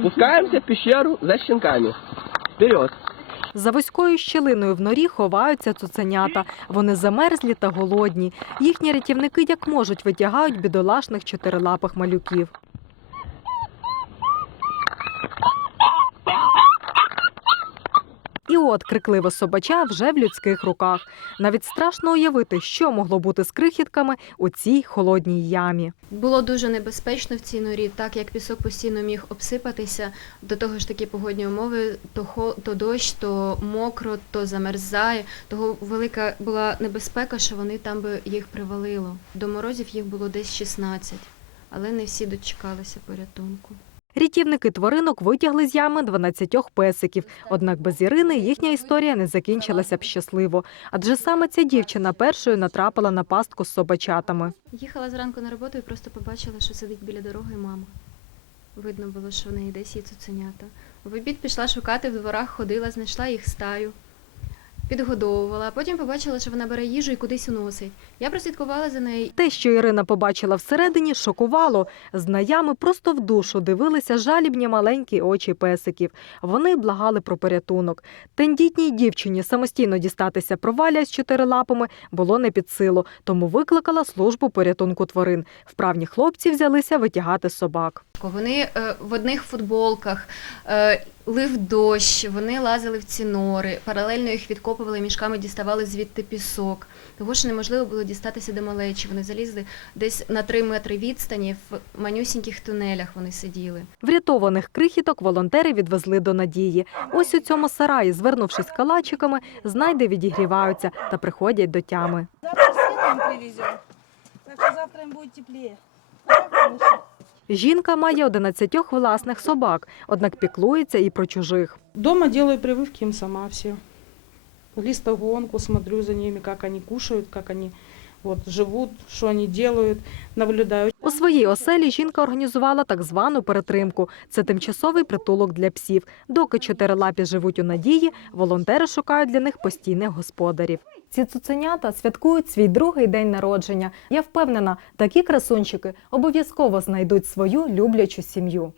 Спускаемся в пещеру за щенками. Вперед. За вузькою щілиною в норі ховаються цуценята. Вони замерзлі та голодні. Їхні рятівники як можуть витягають бідолашних чотирилапих малюків. І от крикливе собача вже в людських руках. Навіть страшно уявити, що могло бути з крихітками у цій холодній ямі. Було дуже небезпечно в цій норі, так як пісок постійно міг обсипатися. До того ж такі погодні умови, то, то дощ, то мокро, то замерзає. Того велика була небезпека, що вони там би їх привалило. До морозів їх було десь 16, але не всі дочекалися порятунку. Рятівники тваринок витягли з ями 12 песиків. Однак без Ірини їхня історія не закінчилася б щасливо. Адже саме ця дівчина першою натрапила на пастку з собачатами. Їхала зранку на роботу і просто побачила, що сидить біля дороги мама. Видно було, що в неї десь є цуценята. В обід пішла шукати, в дворах ходила, знайшла їх стаю, підгодовувала, потім побачила, що вона бере їжу і кудись уносить. Я прослідкувала за нею. Те, що Ірина побачила всередині, шокувало. Знаями просто в душу дивилися жалібні маленькі очі песиків. Вони благали про порятунок. Тендітній дівчині самостійно дістатися проваля з чотирилапами було не під силу, тому викликала службу порятунку тварин. Вправні хлопці взялися витягати собак. Вони е, в одних футболках, е, лив дощ, вони лазили в ці нори, паралельно їх відкопували мішками, діставали звідти пісок. Того що неможливо було дістатися до малечі. Вони залізли десь на три метри відстані в манюсіньких тунелях. Вони сиділи. Врятованих крихіток волонтери відвезли до Надії. Ось у цьому сараї, звернувшись калачиками, знайди відігріваються та приходять до тями. Завтра сеном привезем. Так что завтра им будет теплее. Жінка має 11 власних собак, однак піклується і про чужих. Дома роблю прививки їм сама всі. Листогонку, смотрю за ними, как они кушають, как они вот, живут, что они делают, наблюдаю. У своїй оселі жінка організувала так звану перетримку. Це тимчасовий притулок для псів. Доки чотирилапі живуть у надії, волонтери шукають для них постійних господарів. Ці цуценята святкують свій другий день народження. Я впевнена, такі красунчики обов'язково знайдуть свою люблячу сім'ю.